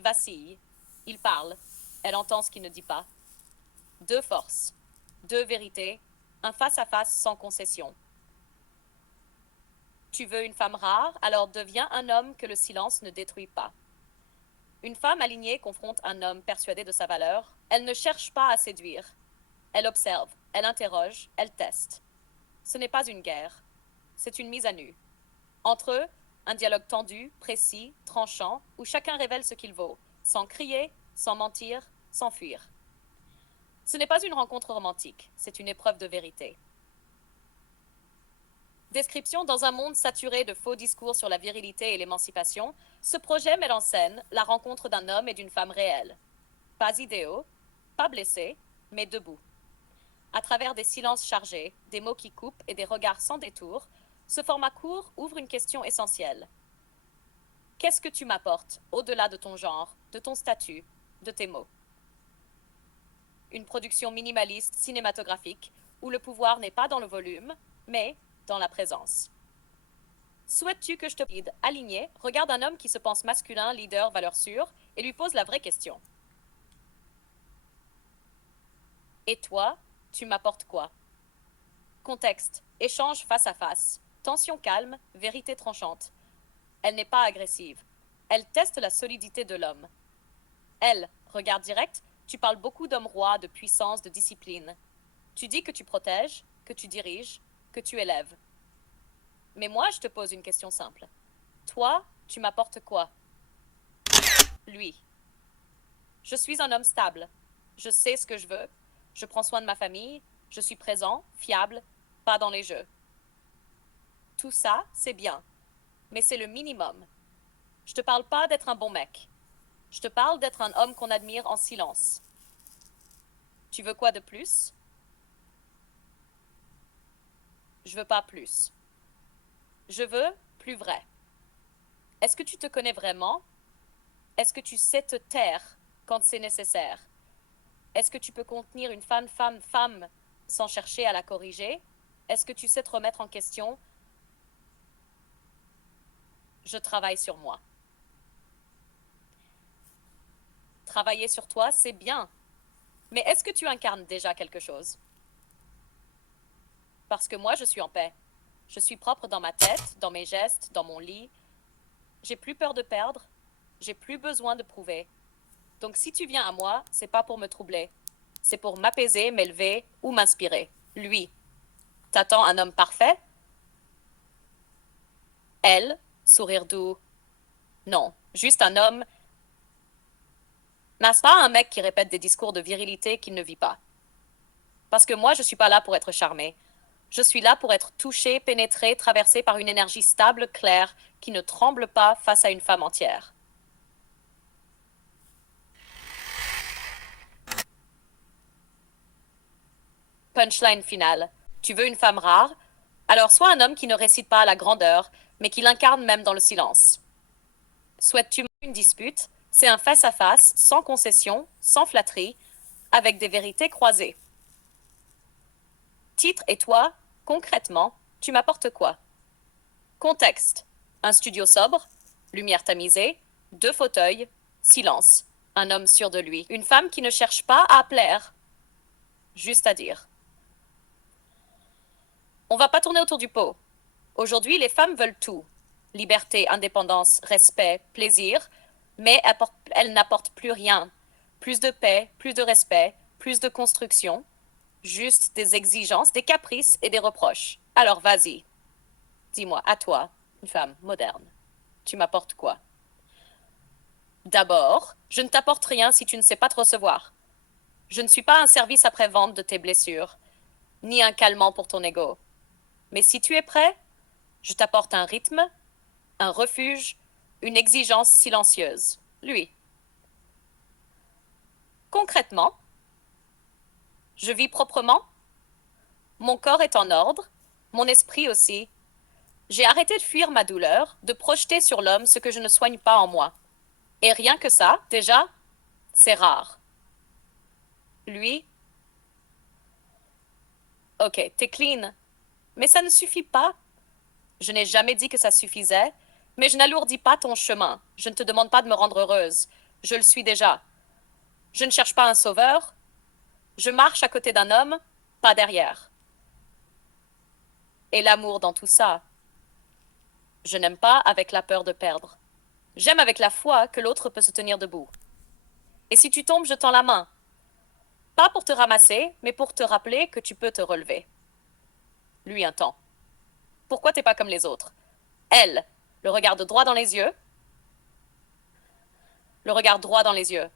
Il vacille. Il parle. Elle entend ce qu'il ne dit pas. Deux forces. Deux vérités. Un face-à-face sans concession. Tu veux une femme rare, alors deviens un homme que le silence ne détruit pas. Une femme alignée confronte un homme persuadé de sa valeur. Elle ne cherche pas à séduire. Elle observe, elle interroge, elle teste. Ce n'est pas une guerre. C'est une mise à nu. Entre eux, un dialogue tendu, précis, tranchant, où chacun révèle ce qu'il vaut, sans crier, sans mentir, sans fuir. Ce n'est pas une rencontre romantique, c'est une épreuve de vérité. Description: dans un monde saturé de faux discours sur la virilité et l'émancipation, ce projet met en scène la rencontre d'un homme et d'une femme réels. Pas idéaux, pas blessés, mais debout. À travers des silences chargés, des mots qui coupent et des regards sans détour, ce format court ouvre une question essentielle. Qu'est-ce que tu m'apportes, au-delà de ton genre, de ton statut, de tes mots? Une production minimaliste cinématographique où le pouvoir n'est pas dans le volume, mais dans la présence. Souhaites-tu que je te guide? Aligné, regarde un homme qui se pense masculin, leader, valeur sûre, et lui pose la vraie question. Et toi, tu m'apportes quoi? Contexte, échange face à face, tension calme, vérité tranchante. Elle n'est pas agressive. Elle teste la solidité de l'homme. Elle, regard direct, tu parles beaucoup d'homme roi, de puissance, de discipline. Tu dis que tu protèges, que tu diriges, que tu élèves. Mais moi, je te pose une question simple. Toi, tu m'apportes quoi? Lui. Je suis un homme stable. Je sais ce que je veux. Je prends soin de ma famille. Je suis présent, fiable, pas dans les jeux. Tout ça, c'est bien. Mais c'est le minimum. Je te parle pas d'être un bon mec. Je te parle d'être un homme qu'on admire en silence. Tu veux quoi de plus? Je veux pas plus. Je veux plus vrai. Est-ce que tu te connais vraiment? Est-ce que tu sais te taire quand c'est nécessaire? Est-ce que tu peux contenir une femme sans chercher à la corriger? Est-ce que tu sais te remettre en question? Je travaille sur moi. Travailler sur toi, c'est bien. Mais est-ce que tu incarnes déjà quelque chose? Parce que moi, je suis en paix. Je suis propre dans ma tête, dans mes gestes, dans mon lit. J'ai plus peur de perdre. J'ai plus besoin de prouver. Donc si tu viens à moi, c'est pas pour me troubler. C'est pour m'apaiser, m'élever ou m'inspirer. Lui. T'attends un homme parfait? Elle, sourire doux. Non, juste un homme. N'est-ce pas un mec qui répète des discours de virilité qu'il ne vit pas? Parce que moi, je suis pas là pour être charmée. Je suis là pour être touchée, pénétrée, traversée par une énergie stable, claire, qui ne tremble pas face à une femme entière. Punchline finale. Tu veux une femme rare? Alors sois un homme qui ne récite pas à la grandeur, mais qui l'incarne même dans le silence. Souhaites-tu une dispute? C'est un face-à-face, sans concession, sans flatterie, avec des vérités croisées. Titre et toi, concrètement, tu m'apportes quoi? Contexte. Un studio sobre, lumière tamisée, deux fauteuils, silence. Un homme sûr de lui. Une femme qui ne cherche pas à plaire, juste à dire. On va pas tourner autour du pot. Aujourd'hui, les femmes veulent tout. Liberté, indépendance, respect, plaisir, mais elles n'apportent plus rien. Plus de paix, plus de respect, plus de construction, juste des exigences, des caprices et des reproches. Alors vas-y, dis-moi, à toi, une femme moderne, tu m'apportes quoi? D'abord, je ne t'apporte rien si tu ne sais pas te recevoir. Je ne suis pas un service après-vente de tes blessures, ni un calmant pour ton ego. Mais si tu es prêt, je t'apporte un rythme, un refuge, une exigence silencieuse. Lui. Concrètement, je vis proprement, mon corps est en ordre, mon esprit aussi. J'ai arrêté de fuir ma douleur, de projeter sur l'homme ce que je ne soigne pas en moi. Et rien que ça, déjà, c'est rare. Lui, ok, t'es clean, mais ça ne suffit pas. Je n'ai jamais dit que ça suffisait, mais je n'alourdis pas ton chemin. Je ne te demande pas de me rendre heureuse. Je le suis déjà. Je ne cherche pas un sauveur. Je marche à côté d'un homme, pas derrière. Et l'amour dans tout ça. Je n'aime pas avec la peur de perdre. J'aime avec la foi que l'autre peut se tenir debout. Et si tu tombes, je tends la main. Pas pour te ramasser, mais pour te rappeler que tu peux te relever. Lui un temps. Pourquoi t'es pas comme les autres? Elle, le regarde droit dans les yeux. Le regard droit dans les yeux.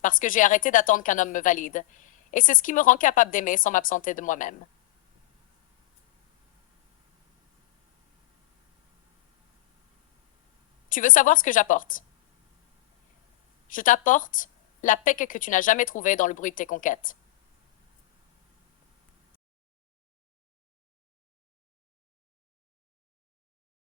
Parce que j'ai arrêté d'attendre qu'un homme me valide. Et c'est ce qui me rend capable d'aimer sans m'absenter de moi-même. Tu veux savoir ce que j'apporte? Je t'apporte la paix que tu n'as jamais trouvée dans le bruit de tes conquêtes.